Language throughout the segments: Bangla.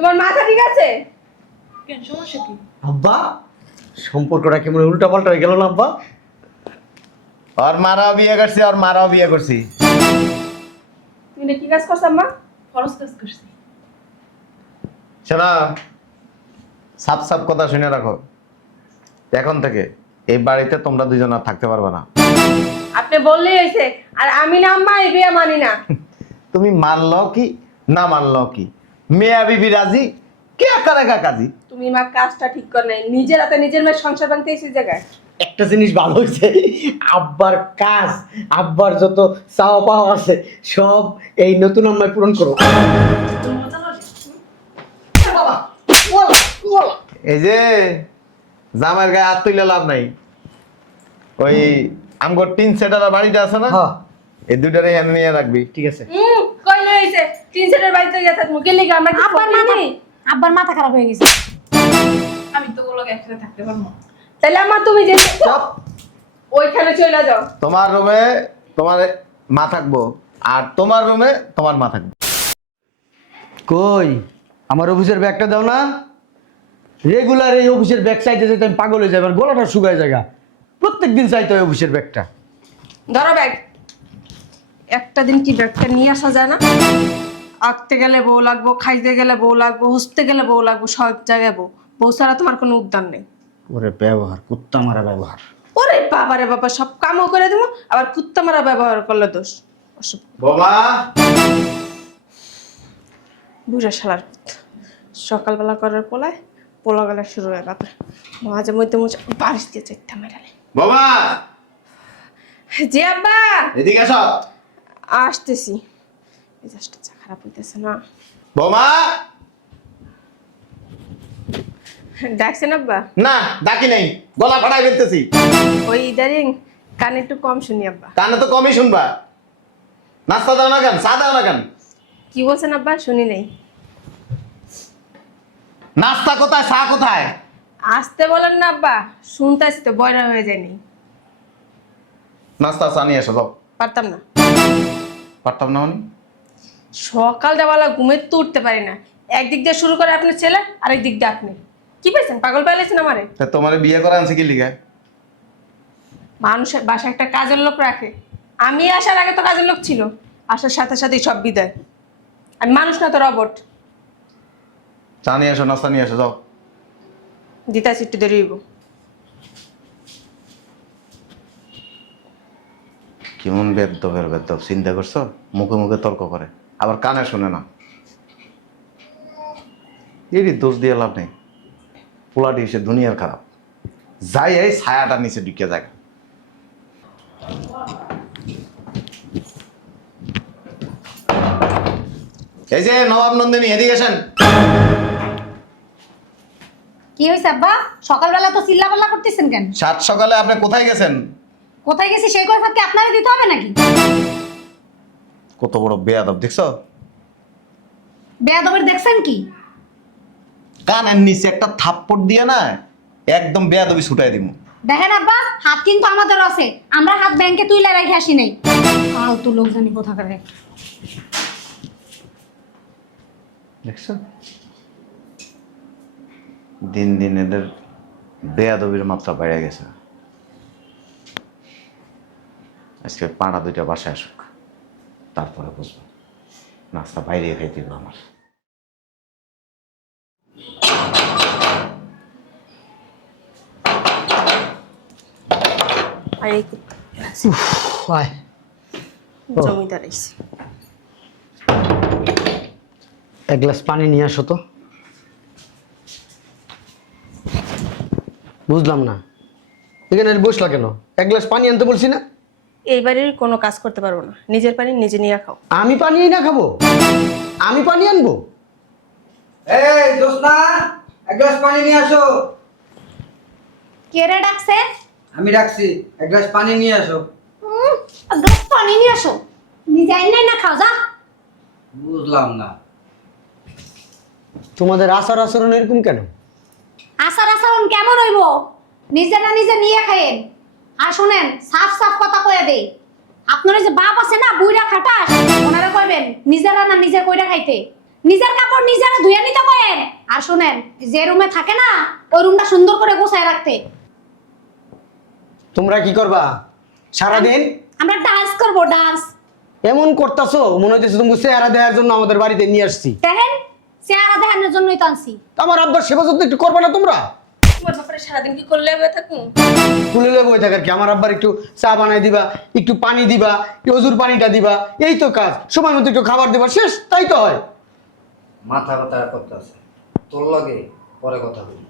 তোমার মাথা ঠিক আছে? কেন সমস্যা কি? আব্বা সম্পর্কটা কেমন উল্টা পাল্টা হয়ে গেল না আব্বা? আর মারাও বিয়ে করছি আর মারাও বিয়ে করছি। তুমি কি কাজ করছ আম্মা? খরচ কাজ করছি। শোনা, সাপ সাপ কথা শুনে রাখো, এখন থেকে এই বাড়িতে তোমরা দুজন আর থাকতে পারবে না। আপনি বললেই হয়েছে, আর আমি না আম্মা এই বিয়ে মানি না। তুমি মানলো কি না মানলো কি, মেয়া বিবি রাজি, কে করেগা কাজী। তুমি মা কাজটা ঠিক কর নাই, নিজের হাতে নিজের মেয়ের সংসার ভাঙতে এসে জায়গায়। একটা জিনিস ভালো হয়েছে, আব্বার কাজ, আব্বার যত চাওয়া পাওয়া আছে সব এই নতুন আম্মায় পূরণ করো। মজা লাগে। এই যে জামাইয়ের গায়ে হাত তুলে লাভ নাই। ওই আমগো টিন সেটার বাড়িটা আছে না, হ্যাঁ এই দুইটারে এনে নিয়ে রাখবি। ঠিক আছে। কইলে হয়েছে, তিন সেটের বাড়িতে গিয়ে থাকবো, গেলে কি আমরা কি আব্বার মাথা খারাপ হয়ে গেছে। আমি তো ওগুলোকে একসাথে থাকতে পারবো না। তাহলে আমার তুমি যে চুপ। ওইখানে চলে যাও। তোমার রুমে তোমার মা থাকবো, আর তোমার রুমে তোমার মা থাকবে। কই আমার অফিসের ব্যাগটা দাও না। রেগুলার এই অফিসের ব্যাগ চাইতে চাইতে আমি পাগল হয়ে যাই, আমার গলাটা শুকায় জায়গা। প্রত্যেকদিন চাইতে হয় অফিসের ব্যাগটা। ধরো ব্যাগ। একটা দিন কি ব্যাগটা নিয়ে আসা যায় না? আঁকতে গেলে বউ লাগবো, খাইতে গেলে বউ লাগবো, হসতে গেলে বউ লাগবো, সব জায়গায় বউ। বউ ছাড়া তোমার কোনো উদ্যান নেই। ওরে ব্যবহার, কুত্তা মারা ব্যবহার। ওরে বাবারে বাবা, সব কামও করে দেবো, আবার কুত্তা মারা ব্যবহার করলে দোষ। অসভ্য বোমা, বুঝা শালার পুত। সকালবেলা করার পোলায় পোলা গেলা শুরু হয়ে গেল। মাঝে মধ্যে মুঝে বারিশ দিয়ে চাইতে মেরালে। বোমা, জি আব্বা, এদিকে আসো। আসতেছি। মেজাজটা চা খারাপ হইতেছে না। বোমা, ডাকছেন আব্বা? না ডাকি নাই, গলা ফাটাই ফেলতেছি। ওই ইদারিং কানে একটু কম শুনি আব্বা। কানে তো কমই শুনবা। নাস্তা দাও না কেন, চা দাও না কেন? কি বলছেন আব্বা? শুনি নাই। নাস্তা কোথায়, চা কোথায়? আসতে বলেন না আব্বা, শুনতে আসতে বয়রা হয়ে যায়নি। নাস্তা চা নিয়ে এসো, যাও। পারতাম না। পারতাম না মানে? সকালবেলা ঘুমের তো উঠতে পারি না। একদিক দিয়ে শুরু করে আপনার ছেলে, আরেক দিক দিয়ে আপনি। কি পেয়েছেন? পাগল পাইলেছেন আমারে? তা তোমার বিয়ে করে আনছে কি লিখে? মানুষের বাসায় একটা কাজের লোক রাখে। আমি আসার আগে তো কাজের লোক ছিল, আসার সাথে সাথেই সব বিদায়। আমি মানুষ না তো রবট। চা নিয়ে এসো, নাস্তা নিয়ে এসো, যাও। দিতাছি, একটু দেরি হইব। কেমন বেদ্যবের বেদ্যব, চিন্তা করছো? মুখে মুখে তর্ক করে, আবার কানে শুনে না। এরই দোষ দিয়ে লাভ নেই। পোলাটি এসে দুনিয়ার খারাপ, যাই এই ছায়াটা নিচে ঢুকে যায়। এই যে নবাব নন্দিনী, এদিকে আসেন। কি হয়েছে আব্বা? সকালবেলা তো চিল্লাপাল্লা করতেছেন কেন? সাত সকালে আপনি কোথায় গেছেন? কোথায় গেছি সেই কৈফিয়ত কি আপনারে দিতে হবে নাকি? কত বড় বেয়াদব দেখছো? বেয়াদবের দেখছেন কি? কানের নিচে একটা থাপ্পড় দিয়ে না, একদম বেয়াদবি ছুটাই দিব। দেখেন আব্বা, হাত কিন্তু আমাদের আছে, আমরা হাত ব্যাংকে তুইলা রেখে আসি নাই। আও তো লোক জানি কোথাকার। দেখছো, দিন দিন এদের বেয়াদবির মাত্রা বেড়ে গেছে। আজকে পাড়া দুইটা বাসায় আসুক, তারপরে বুঝবো। নাস্তা বাইরে খাই দিব আমার। আর এই হয় জমিদার আইছে। এক গ্লাস পানি নিয়ে আসো তো। বুঝলাম না, এখানে বসলা কেন? এক গ্লাস পানি আনতে বলছি না? এই বাড়ির কোনো কাজ করতে পারবো না, নিজের পানি নিজে নিয়ে খাও। আমি পানি না খাবো? আমি পানি আনবো? এই জোসনা, এক গ্লাস পানি নিয়ে আসো। কে রে ডাকছে? আমি রাখছি, এক গ্লাস পানি নিয়ে আসো। গ্লাস পানি নিয়ে আসো। নিজে আইন না খাও, যা। বুঝলাম না। তোমাদের আচার আচরণ এরকম কেন? আচার আচরণ কেমন হইব? নিজেরা নিজে নিয়ে খাইয়েন। আর শুনেন, সাফ সাফ কথা কয়ে দেই, আপনারা যে বাপ আছে না বুইড়া খাটাস, ওনারা কইবেন নিজেরা না নিজে কইরা খাইতে। নিজের কাপড় নিজেরা ধুয়ে নিতে করেন। আর শুনেন, যে রুমে থাকে না ওই রুমটা সুন্দর করে গোছায় রাখতে। তোমরা কি করবা সারাদিন? আমরা ডান্স করব, ডান্স। এমন করতেছো মনে হচ্ছে তুমি চেহারা দেওয়ার জন্য আমাদের বাড়িতে নিয়ে আসছি। দেখেন, চেহারা দেখানোর জন্যই তো আনছি। আমার আব্বার সেবা যত্ন একটু করবে না তোমরা? তোমার ব্যাপারে সারাদিন কি করলে হয়ে থাকুন? তুলে বই থাকার কি? আমার আব্বার একটু চা বানাই দিবা, একটু পানি দিবা, অজুর পানিটা দিবা, এই তো কাজ। সময় মতো একটু খাবার দিবা, শেষ। তাই তো হয়। মাথা ব্যথা করতে আছে, তোর লগে পরে কথা বলি।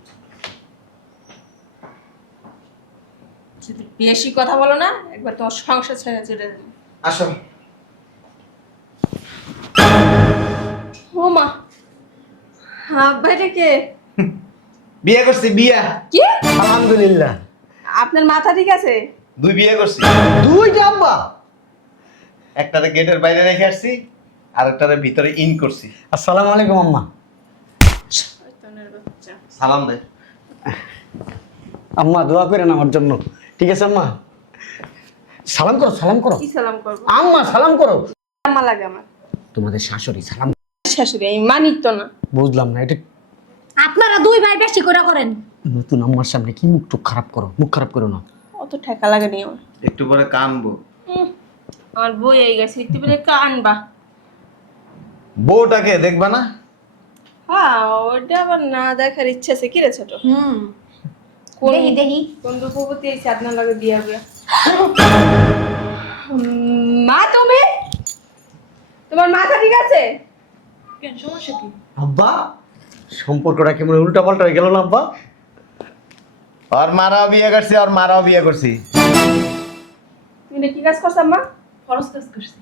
যদি বেশি কথা বলো না, একবার তোমার সংসার ছেড়ে চলে যাবে। আসো। ও মা, আব্বাইটা কে? বিয়ে করছি, বিয়া। কি? আলহামদুলিল্লাহ। আপনার মাথা ঠিক আছে? 2 বিয়ে করছি। দুইটা আব্বা? একটারে গেটের বাইরে রেখে আসছি, আর একটারে ভিতরে ইন করছি। আসসালামু আলাইকুম আম্মা। শয়তানের বাচ্চা। সালাম দে। আম্মা দোয়া করেন আমার জন্য, ঠিক আছে আম্মা? সালাম করো, সালাম করো। কি সালাম করবো? আম্মা সালাম করো। আম্মা লাগে আমার। তোমাদের শাশুড়ি সালাম। শাশুড়ি আমি মানিক তো না। বুঝলাম না, এটা আপনারা দুই ভাই বেশি করে করেন। নতুন আম্মার সামনে কি মুখ টুক খারাপ করো? মুখ খারাপ করো না। অত ঠেকা লাগে নি আমার। একটু পরে কানবো। আমার বই এই গেছে, একটু বলে কানবা। বউটাকে দেখবা না? হ্যাঁ, ওটা আবার না দেখার ইচ্ছা আছে। কি রে ছোট? কোন দেখি দেখি। কোন রূপবতী এই সাধনা লাগে বিয়া বিয়া। মা তুমি? তোমার মাথা ঠিক আছে? কেন সমস্যা কি? আব্বা সম্পর্কটা কেমন উল্টা পাল্টা হয়ে গেল না আব্বা? ওর মারাও বিয়ে করছি, ওর মারাও বিয়ে করছি। তুমি না কি কাজ করছো আম্মা? ফরজ কাজ করছি।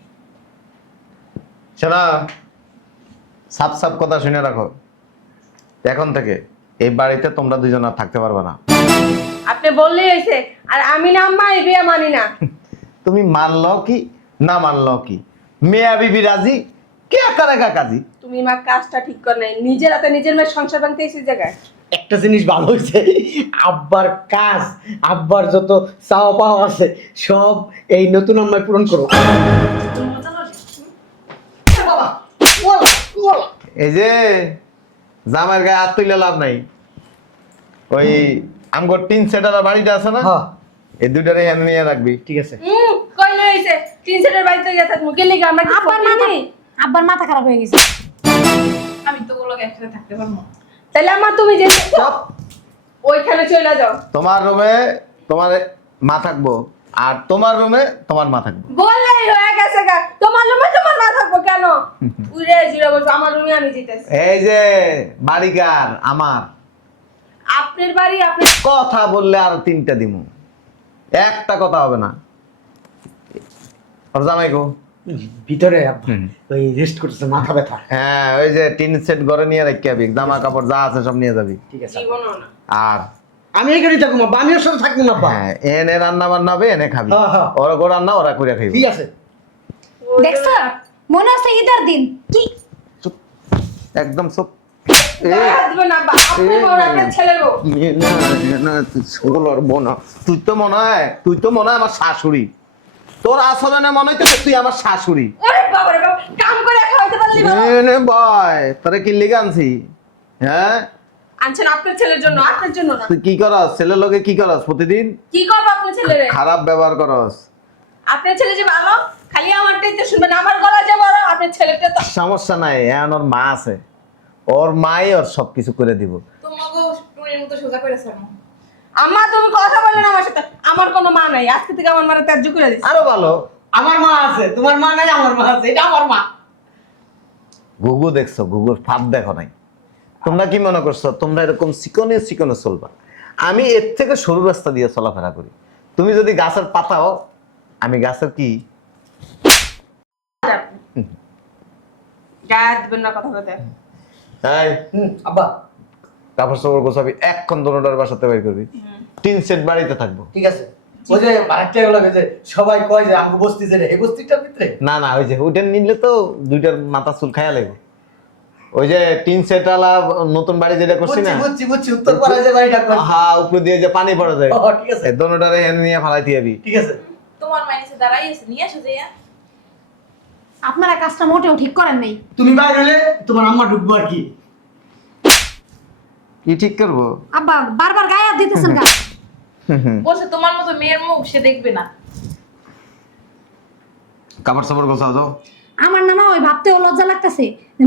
শোনা, সাপ সাপ কথা শুনে রাখো। এখন থেকে এই বাড়িতে তোমরা দুজন আর থাকতে পারবে না। আপনি বললেই হয়েছে। আর আমি না আম্মা এই বিয়ে মানি না। তুমি মানলো কি না মানলো কি, মেয়া বিবি রাজি, কে করেগা কাজী। তুমি মা কাজটা ঠিক কর নাই। নিজের হাতে নিজের মেয়ের সংসার ভাঙতে এসে জায়গায়। একটা জিনিস ভালো হয়েছে, আব্বার কাজ, আব্বার যত চাওয়া পাওয়া আছে সব এই নতুন আম্মায় পূরণ করো। তোর মজা লাগে? এই যে জামাইয়ের গায়ে হাত তুলে লাভ নাই। ওই আমগো টিন সেটার বাড়িটা আছে না, হ্যাঁ এই দুইটারে এনে নিয়ে রাখবি। ঠিক আছে। কইলে হয়েছে। তিন সেটের বাড়িতে গিয়ে থাকবো। কে লিখে আমরা কি আব্বার মাথা ফকির? আব্বার মাথা খারাপ হয়ে গেছে। আমি তো ওগুলোকে একসাথে থাকতে পারবো না। তাহলে আমার তুমি যে ওইখানে চলে যাও। তোমার রুমে তোমার মা থাকবো, আর তোমার রুমে তোমার মা থাকবো। বললেই হয়ে গেছে গা। তোমার রুমে তোমার মা থাকবো কেন? উড়ে জিরা বলবো আমার রুমে আমি যেতেছি। এই যে বাড়িকার আমার, আপনার বাড়ি আপনার। কথা বললে আর 3টা দিমু, একটা কথা হবে না। ওর জামাই গো? ভিতরে আব্বা ওই রেস্ট করতেছে, মাথা ব্যথা। হ্যাঁ, ওই যে টিন সেট ঘরে নিয়ে রেখে যাবি, জামা কাপড় যা আছে সব নিয়ে যাবি। ঠিক আছে। জীবনও না। আর আমি এখানেই থাকবো আব্বা, আমি ওর সাথে থাকবো না আব্বা। হ্যাঁ, এনে রান্না বান্না হবে, এনে খাবি। হ্যাঁ, হ্যাঁ। ওরা গো রান্না ওরা করে খাইবি। ঠিক আছে। দেখছো, মনে হচ্ছে ঈদের দিন। কি চুপ, একদম চুপ। আসবে না বা আপনার বউ না, আপনার ছেলের বউ। তুই তো মনে হয় আমার শাশুড়ি। তোর আচরণে মনে হইতেছে তুই আমার শাশুড়ি। ওরে বাবা রে বাবা, কাম করে খাওয়াইতে পারলি বাবা। এনে বয়, তোরে কি লিগে আনছি? হ্যাঁ, আনছেন আপনার ছেলের জন্য, আপনার জন্য না। তুই কি করস? ছেলের লগে কি করস প্রতিদিন? কি করবো আপনার ছেলেরে? খারাপ ব্যবহার করস। আপনার ছেলে যে ভালো, খালি আমারটাই তো শুনবেন। আমার গলা যে বড়, আপনার ছেলেটা তো। সমস্যা নাই, এখন ওর মা আছে, ওর মাই ওর সবকিছু করে দিব। তোমাকেও টুনির মতো সোজা করে ছাড়বো। আম্মা তুমি কথা বললে না আমার সাথে। আমার কোনো মা নাই, আজকে থেকে আমার মারা ত্যায্য করে দিচ্ছে। আরো ভালো, আমার মা আছে, তোমার মা নাই, আমার মা আছে, এটা আমার মা। গুগু দেখছো, গুগুর ফাঁদ দেখো নাই। তোমরা কি মনে করছো তোমরা এরকম চিকনে চিকনে চলবা? আমি এর থেকে সরু রাস্তা দিয়ে চলাফেরা করি। তুমি যদি গাছের পাতা হও, আমি গাছের কি গায়ে দিবেন না কথা বলতে। এই আব্বা কাপড় চোপড় গোছাবি, এক্ষণ দোনোটার বাসাতে বের করবি। টিন সেট বাড়িতে থাকবো। ঠিক আছে। ওই যে আরেকটা গুলো যে সবাই কয় যে আমগো বস্তি যে এই বস্তিটার ভিতরে না না, ওই যে ওইটা নিলে তো দুইটার মাথা চুল খাইয়া লাগবে। ওই যে টিন সেট আলা নতুন বাড়ি যেটা করছি না, বুঝছি বুঝছি, উত্তর পাড়ায় যে বাড়িটা করছি। হ্যাঁ, উপরে দিয়ে যে পানি পড়া যায়, ও, ঠিক আছে। দোনোটারে এনে নিয়ে ফালাই দিয়াবি। তোমার মাইনিসে দাঁড়াই আছে, নিয়ে আসো যে আপনারা কাজটা মোটেও ঠিক করেন নাই। তুমি বাইরে হলে তোমার আম্মা ঢুকবো আর কি। কি ঠিক করবো? আব্বা বারবার গায়ে হাত দিতেছেন গা। বলছে তোমার মতো মেয়ের মুখ সে দেখবে না। কাপড় সাপড় গোছাও তো। আমার নামা ওই ভাবতেও লজ্জা লাগতেছে,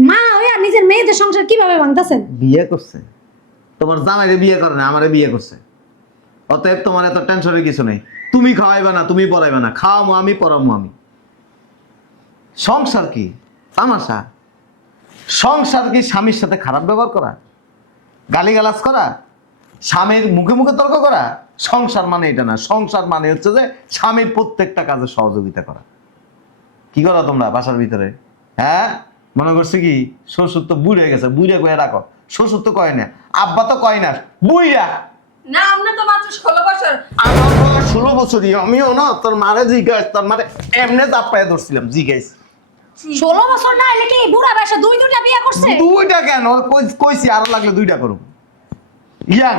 মা ওই আর নিজের মেয়েদের সংসার কিভাবে ভাঙতেছেন। বিয়ে করছে, তোমার জামাইরে বিয়ে করে না, আমারে বিয়ে করছে। অতএব তোমার এত টেনশনের কিছু নেই। তুমি খাওয়াইবে না, তুমি পড়াইবে না, খাওয়ামো আমি, পড়ামো আমি। সংসার কি তামাশা? সংসার কি স্বামীর সাথে খারাপ ব্যবহার করা, গালিগালাজ করা, স্বামীর মুখে মুখে তর্ক করা? সংসার মানে এটা না। সংসার মানে হচ্ছে যে স্বামীর প্রত্যেকটা কাজে সহযোগিতা করা। কি করো তোমরা বাসার ভিতরে? হ্যাঁ, মনে করছে কি শ্বশুর তো বুড়ে গেছে, বুড়ে কয়ে রাখো। শ্বশুর তো কয় না, আব্বা তো কয় না, বুড়িয়া। না আমরা তো মাত্র 16 বছর। আমার বয়স 16 বছরই। আমিও না তোর মারে জিজ্ঞাস, তোর মারে এমনি চাপায় ধরছিলাম, জিজ্ঞাস 16 বছর না হলে কি বুড়া বয়সে দুইটা বিয়ে করছে? দুইটা কেন কইছি, আরো লাগলে দুইটা করো। ইয়াং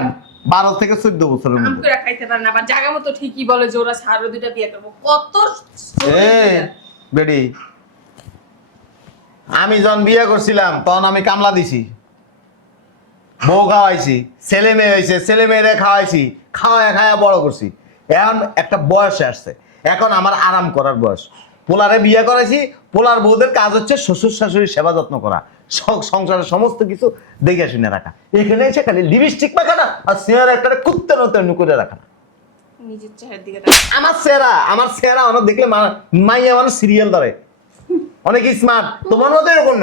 12 থেকে 14 বছরের আম মধ্যে। করে খাইতে পারে না, আবার জায়গা মতো ঠিকই বলে যে ওরা ছাড়ো দুইটা বিয়ে করবো। কত এই বেডি, আমি যখন বিয়ে করছিলাম তখন আমি কামলা দিছি, বউ খাওয়াইছি, ছেলে মেয়ে হয়েছে, ছেলে মেয়েরে খাওয়াইছি, খাওয়া বড় করছি। এখন একটা বয়সে আসছে, এখন আমার আরাম করার বয়স। পোলারে বিয়ে করাইছি, পোলার বউদের কাজ হচ্ছে শ্বশুর শাশুড়ির সেবা যত্ন করা, সংসারের সমস্ত কিছু দেখে শুনে রাখা। এখানে এসে খালি লিপস্টিক মাখানা আর চেয়ার একটা কুত্তে নতে করে রাখা। নিজের চেহারার দিকে আমার সেরা অনেক দেখলে মাইয়া মানে সিরিয়াল ধরে, অনেক স্মার্ট। তোমার মতো এরকম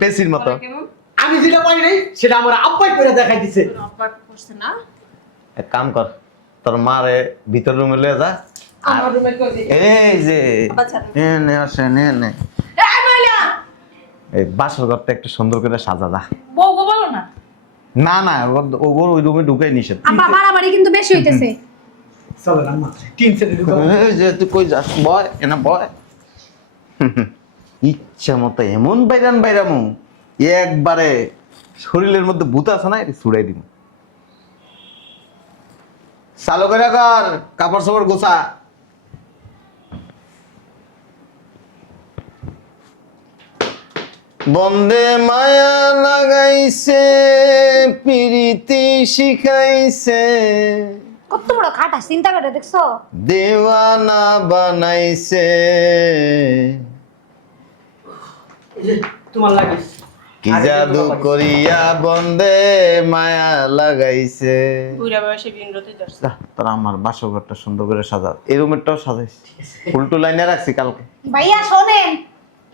পেসির মতো। কেমন আমি যেটা পারি নাই সেটা আমার আব্বাই করে দেখাই দিছে। অবাক করছে না? এক কাম কর, তোর মারে ভিতর রুমে লয়ে যা। আমার রুমে কই দিই? এই যে আব্বা ছাড়। নে আসে নে। এই ময়লা! এই বাসর ঘরটা একটু সুন্দর করে সাজা যা। বউ গো বলো না। না ওর ওই রুমে ঢুকাই নিষেধ। আব্বা বাড়াবাড়ি কিন্তু বেশি হইতেছে। চলো আম্মা, তিন সেটে ঢুকাও। এই যে তুই কই যাস, বয় এনা বয়। ইচ্ছা মতো এমন বাইরামু একবারে শরীরের মধ্যে ভূত আছে না, এটা ছুড়াই দিব। চালু করে কর, কাপড় সাপড় গোছা। বন্দে মায়া লাগাইছে, প্রীতি শিখাইছে, কত বড় খাটা চিন্তা করে দেখছো? দেওয়ানা বানাইছে। এই যে তোমার লাগিস কি জাদু করিয়া বন্দে মায়া লাগাইছে। বুড়া বয়সে বিনরতে যাচ্ছে। তোরা আমার বাসঘরটা সুন্দর করে সাজা, এই রুমেরটাও সাজাইছি, উল্টো লাইনে রাখছি কালকে। ভাইয়া শোনেন,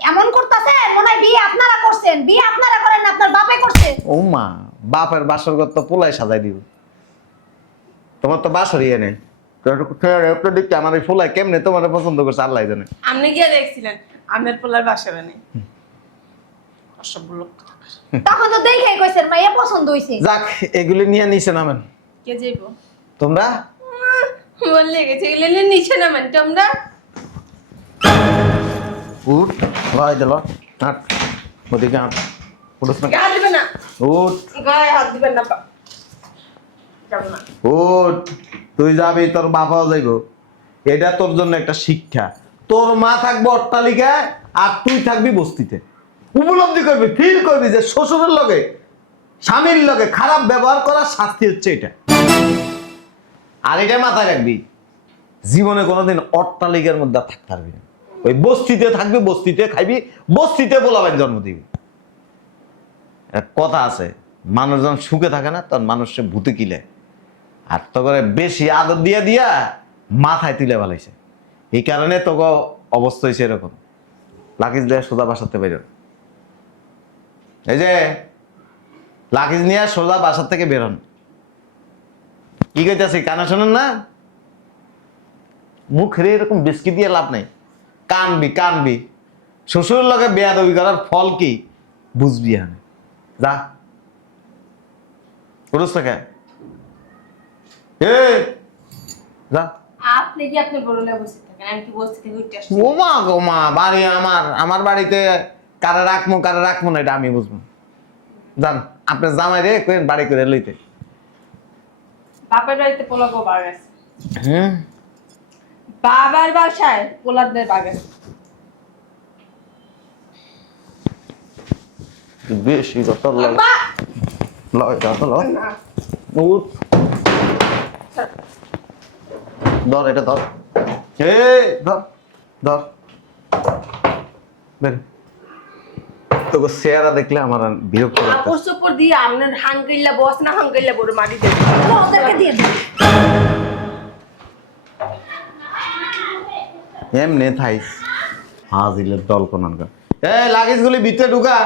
এমন করতেছেন মনে হয় বিয়ে আপনারা করছেন। বিয়ে আপনারা করেন না, আপনার বাপে করছে। ও মা, বাপের বাসরঘর তো পোলাই সাজাই দিব। তোমার তো বাসরই এনে দেখতে আমার এই ফুলাই কেমনে তোমার পছন্দ করছে আল্লাহ জানে। আপনি গিয়ে দেখছিলেন আপনার পোলার বাসা বানে অসভ্য লোক। তখন তো দেখে কইছেন মাইয়া পছন্দ হইছে। যাক, এগুলি নিয়ে নিচে নামেন কে যাইবো? তোমরা। বললে গেছে এগুলো নিচে নামেন তোমরা। উঠ, লয় দিল হাট, ওদিকে হাট, উঠোস না, গায়ে দিবেন না, উঠ গায়ে হাত দিবেন না। যাবো না। উঠ, তুই যাবি, তোর বাবাও যাইব। এটা তোর জন্য একটা শিক্ষা। তোর মা থাকবে অট্টালিকায় আর তুই থাকবি বস্তিতে। উপলব্ধি করবি, ফিল করবি যে শ্বশুরের লগে, স্বামীর লগে খারাপ ব্যবহার করার শাস্তি হচ্ছে এটা। আর এটা মাথায় রাখবি, জীবনে কোনোদিন অট্টালিকার মধ্যে থাকতে পারবি না। ওই বস্তিতে থাকবি, বস্তিতে খাইবি, বস্তিতে পোলাবেন জন্ম দিবি। একটা কথা আছে, মানুষ যখন সুখে থাকে না তখন মানুষের ভূতে কিলে। আর তো করে বেশি আদর দিয়া দিয়া মাথায় তুলে ভালাইছে। এই কারণে তোকে অবস্থা হয়েছে এরকম। লাকিজ দিয়ে সোজা বাসাতে বেরোন। এই যে লাকিজ নিয়ে সোজা বাসার থেকে বেরোন। কি কইতাছি কানা শোনেন না? মুখে এরকম বিস্কি দিয়ে লাভ নাই। কানবি শ্বশুর লগে বেয়াদবি করার ফল কি বুঝবি। হ্যাঁ যা, পুরুষ থেকে যা। আপনি কি আপনি বড়লে বসে থাকেন, আমি কি বসে থেকে উঠে আসছি? গোমা বাড়ি আমার বাড়িতে কারে রাখবো না এটা আমি বুঝবো। যান, আপনার জামাই রে কইন বাড়ি করে লইতে। বাপের বাড়িতে পোলা গো বাগ আছে। বাবার বাসায় পোলাদের বাগ আছে। বেশি কথা লয় আব্বা লয় কথা লয় উঠ ধর এটা ধর ধর ধর বের তোকে চেহারা দেখলে আমার আর বিরক্ত লাগছে কাপড় চোপড় দিয়ে আপনার হাঙ্গাইলা বস না হাঙ্গাইলা বড় মাটি দেবে ওদেরকে দিয়ে দিন। এমনি থাইস হাজিলের দল কোনানকা লাগেজ গুলি ভিতরে ঢুকা